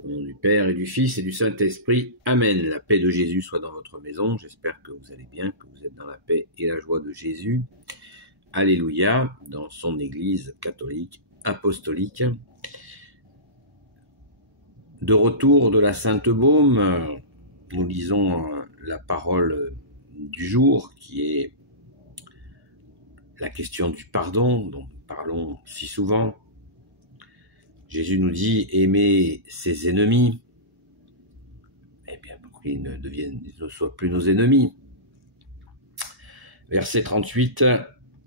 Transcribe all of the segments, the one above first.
Au nom du Père et du Fils et du Saint-Esprit. Amen. La paix de Jésus soit dans votre maison. J'espère que vous allez bien, que vous êtes dans la paix et la joie de Jésus. Alléluia, dans son Église catholique, apostolique. De retour de la Sainte Baume, nous lisons la parole du jour qui est la question du pardon, dont nous parlons si souvent. Jésus nous dit « Aimez ses ennemis ». Eh bien, pour qu'ils ne soient plus nos ennemis. Versets 38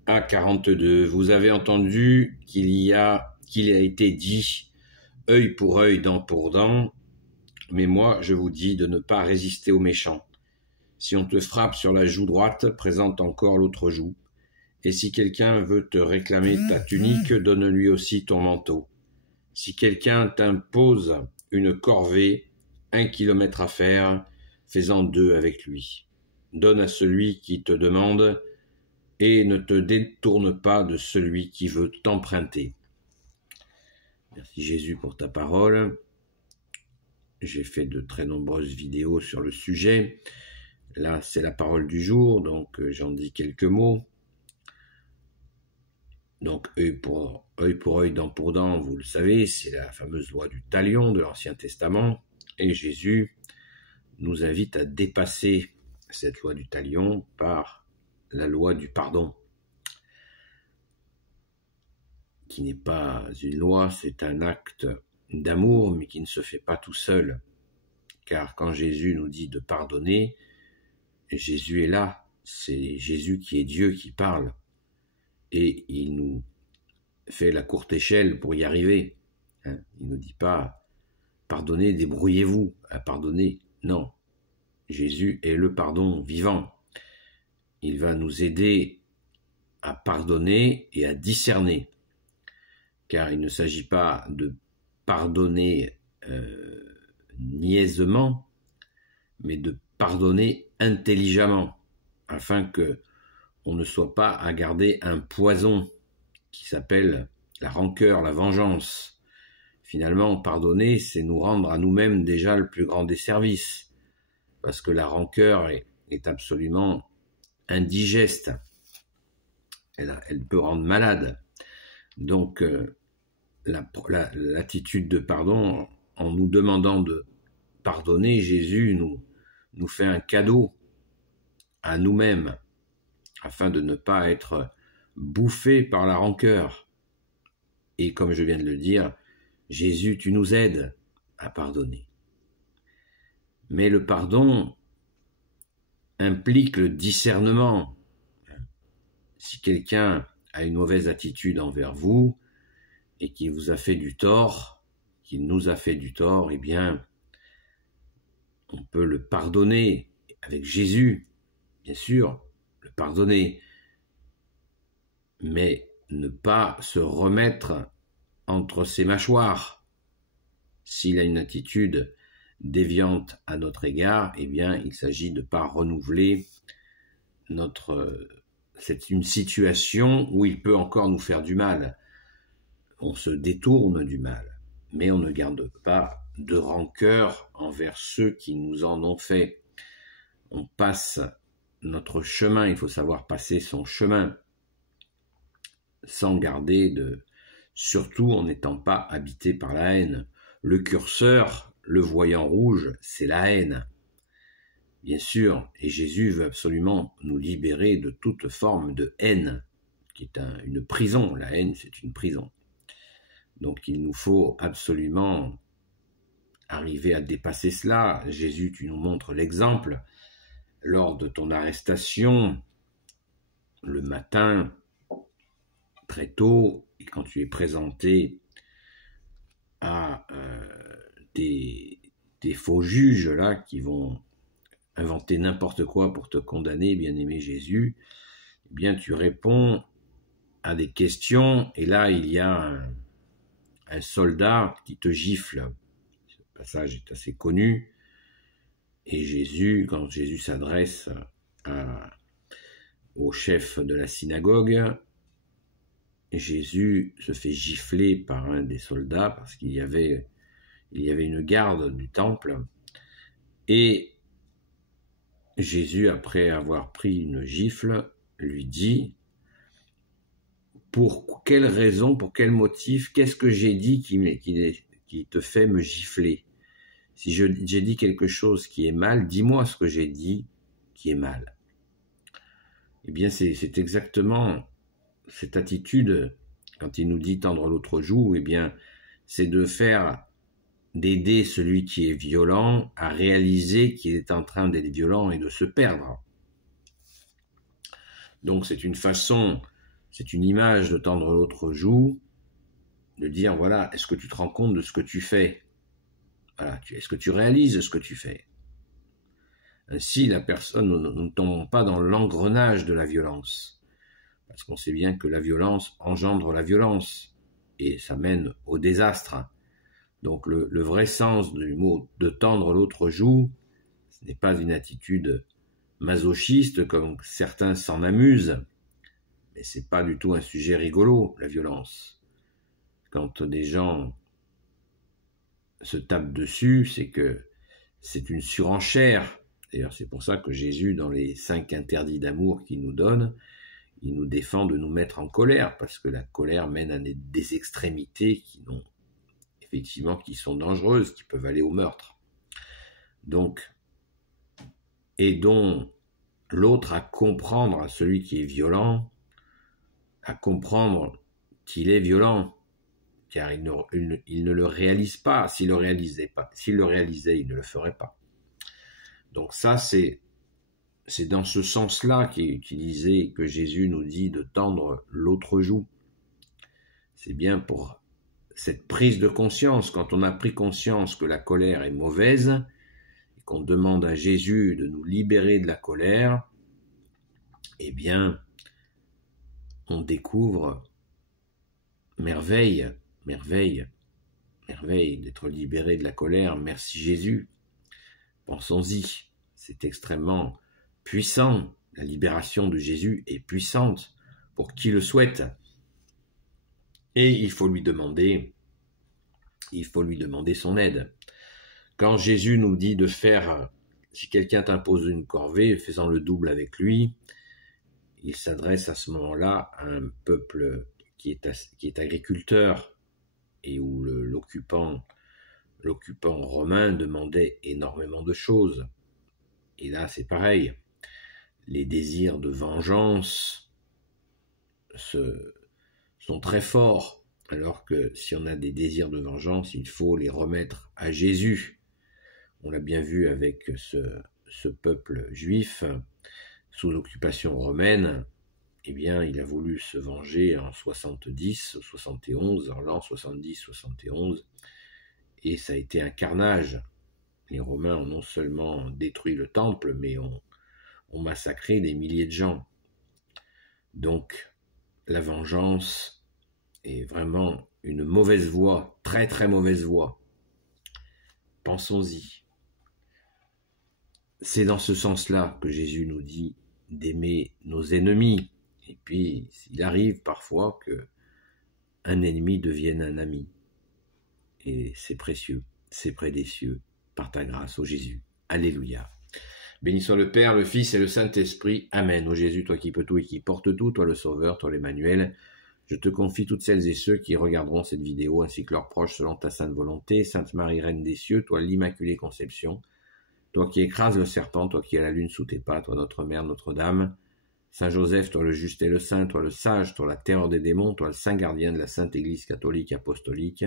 à 42. Vous avez entendu qu'il a été dit « œil pour œil, dent pour dent », mais moi, je vous dis de ne pas résister aux méchants. Si on te frappe sur la joue droite, présente encore l'autre joue. Et si quelqu'un veut te réclamer ta tunique, donne-lui aussi ton manteau. Si quelqu'un t'impose une corvée, 1 kilomètre à faire, fais-en 2 avec lui. Donne à celui qui te demande et ne te détourne pas de celui qui veut t'emprunter. Merci Jésus pour ta parole. J'ai fait de très nombreuses vidéos sur le sujet. Là, c'est la parole du jour, donc j'en dis quelques mots. Donc, œil pour œil, dent pour dent, vous le savez, c'est la fameuse loi du talion de l'Ancien Testament. Et Jésus nous invite à dépasser cette loi du talion par la loi du pardon, qui n'est pas une loi, c'est un acte d'amour, mais qui ne se fait pas tout seul. Car quand Jésus nous dit de pardonner, Jésus est là, c'est Jésus qui est Dieu qui parle. Et il nous fait la courte échelle pour y arriver. Il ne nous dit pas « pardonnez, débrouillez-vous à pardonner ». Non, Jésus est le pardon vivant. Il va nous aider à pardonner et à discerner. Car il ne s'agit pas de pardonner niaisement, mais de pardonner intelligemment, afin que on ne soit pas à garder un poison qui s'appelle la rancœur, la vengeance. Finalement, pardonner, c'est nous rendre à nous-mêmes déjà le plus grand des services, parce que la rancœur est absolument indigeste. Elle peut rendre malade. Donc, l'attitude de pardon, en nous demandant de pardonner, Jésus nous fait un cadeau à nous-mêmes, afin de ne pas être bouffé par la rancœur. Et comme je viens de le dire, Jésus, tu nous aides à pardonner. Mais le pardon implique le discernement. Si quelqu'un a une mauvaise attitude envers vous et qu'il vous a fait du tort, qu'il nous a fait du tort, eh bien, on peut le pardonner avec Jésus, bien sûr, le pardonner, mais ne pas se remettre entre ses mâchoires. S'il a une attitude déviante à notre égard, eh bien, il s'agit de ne pas renouveler c'est une situation où il peut encore nous faire du mal. On se détourne du mal, mais on ne garde pas de rancœur envers ceux qui nous en ont fait. On passe notre chemin, il faut savoir passer son chemin, sans garder surtout en n'étant pas habité par la haine. Le curseur, le voyant rouge, c'est la haine. Bien sûr, et Jésus veut absolument nous libérer de toute forme de haine, qui est une prison. La haine, c'est une prison. Donc il nous faut absolument arriver à dépasser cela. Jésus, tu nous montres l'exemple. Lors de ton arrestation, le matin, très tôt, et quand tu es présenté à des faux juges là qui vont inventer n'importe quoi pour te condamner, bien-aimé Jésus, eh bien tu réponds à des questions, et là il y a un soldat qui te gifle. Ce passage est assez connu, et Jésus, quand Jésus s'adresse au chef de la synagogue, Jésus se fait gifler par un des soldats parce qu'il y avait il y avait une garde du temple, et Jésus, après avoir pris une gifle, lui dit: pour quelle raison, pour quel motif, qu'est-ce que j'ai dit qui te fait me gifler? Si j'ai dit quelque chose qui est mal, dis-moi ce que j'ai dit qui est mal. Eh bien, c'est exactement cette attitude, quand il nous dit tendre l'autre joue, eh bien, c'est d'aider celui qui est violent à réaliser qu'il est en train d'être violent et de se perdre. Donc, c'est une image de tendre l'autre joue, de dire, voilà, est-ce que tu te rends compte de ce que tu fais? Voilà, est-ce que tu réalises ce que tu fais? Ainsi, la personne, nous ne tombons pas dans l'engrenage de la violence. Parce qu'on sait bien que la violence engendre la violence. Et ça mène au désastre. Donc le vrai sens du mot de tendre l'autre joue, ce n'est pas une attitude masochiste comme certains s'en amusent. Mais ce n'est pas du tout un sujet rigolo, la violence. Quand des gens se tapent dessus, c'est que c'est une surenchère. D'ailleurs, c'est pour ça que Jésus, dans les 5 interdits d'amour qu'il nous donne, il nous défend de nous mettre en colère, parce que la colère mène à des extrémités qui sont dangereuses, qui peuvent aller au meurtre. Donc, aidons l'autre à comprendre, à celui qui est violent, à comprendre qu'il est violent, car il ne le réalise pas. S'il le réalisait, il ne le ferait pas. Donc ça, c'est dans ce sens-là que Jésus nous dit de tendre l'autre joue. C'est bien pour cette prise de conscience, quand on a pris conscience que la colère est mauvaise, et qu'on demande à Jésus de nous libérer de la colère, eh bien, on découvre merveille d'être libéré de la colère. Merci Jésus. Pensons-y, c'est extrêmement puissant. La libération de Jésus est puissante pour qui le souhaite. Et il faut lui demander son aide. Quand Jésus nous dit de faire, si quelqu'un t'impose une corvée, faisant le double avec lui, il s'adresse à ce moment-là à un peuple qui est agriculteur et où l'occupant romain demandait énormément de choses. Et là, c'est pareil. Les désirs de vengeance sont très forts, alors que si on a des désirs de vengeance, il faut les remettre à Jésus. On l'a bien vu avec ce peuple juif sous l'occupation romaine. Eh bien, il a voulu se venger en 70, 71, en l'an 70, 71, et ça a été un carnage. Les Romains ont non seulement détruit le temple, mais ont massacré des milliers de gens. Donc, la vengeance est vraiment une mauvaise voie, très très mauvaise voie. Pensons-y. C'est dans ce sens-là que Jésus nous dit d'aimer nos ennemis. Et puis, il arrive parfois qu'un ennemi devienne un ami. Et c'est précieux, c'est près des cieux, par ta grâce, ô Jésus. Alléluia. Béni soit le Père, le Fils et le Saint-Esprit. Amen. Ô Jésus, toi qui peux tout et qui portes tout, toi le Sauveur, toi l'Emmanuel, je te confie toutes celles et ceux qui regarderont cette vidéo, ainsi que leurs proches selon ta sainte volonté. Sainte Marie, Reine des cieux, toi l'Immaculée Conception, toi qui écrases le serpent, toi qui as la lune sous tes pas, toi notre Mère, Notre-Dame, Saint Joseph, toi le juste et le saint, toi le sage, toi la terreur des démons, toi le saint gardien de la Sainte Église catholique apostolique,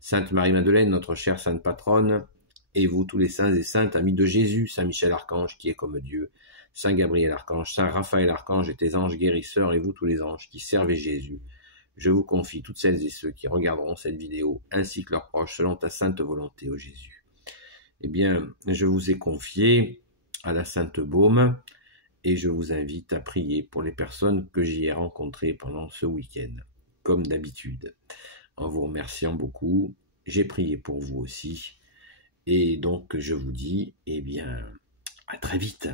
Sainte Marie-Madeleine, notre chère sainte patronne, et vous tous les saints et saintes, amis de Jésus, Saint Michel Archange qui est comme Dieu, Saint Gabriel Archange, Saint Raphaël Archange et tes anges guérisseurs, et vous tous les anges qui servez Jésus, je vous confie toutes celles et ceux qui regarderont cette vidéo, ainsi que leurs proches, selon ta sainte volonté, ô Jésus. Eh bien, je vous ai confié à la Sainte Baume, et je vous invite à prier pour les personnes que j'y ai rencontrées pendant ce week-end, comme d'habitude. En vous remerciant beaucoup, j'ai prié pour vous aussi, et donc je vous dis, eh bien, à très vite.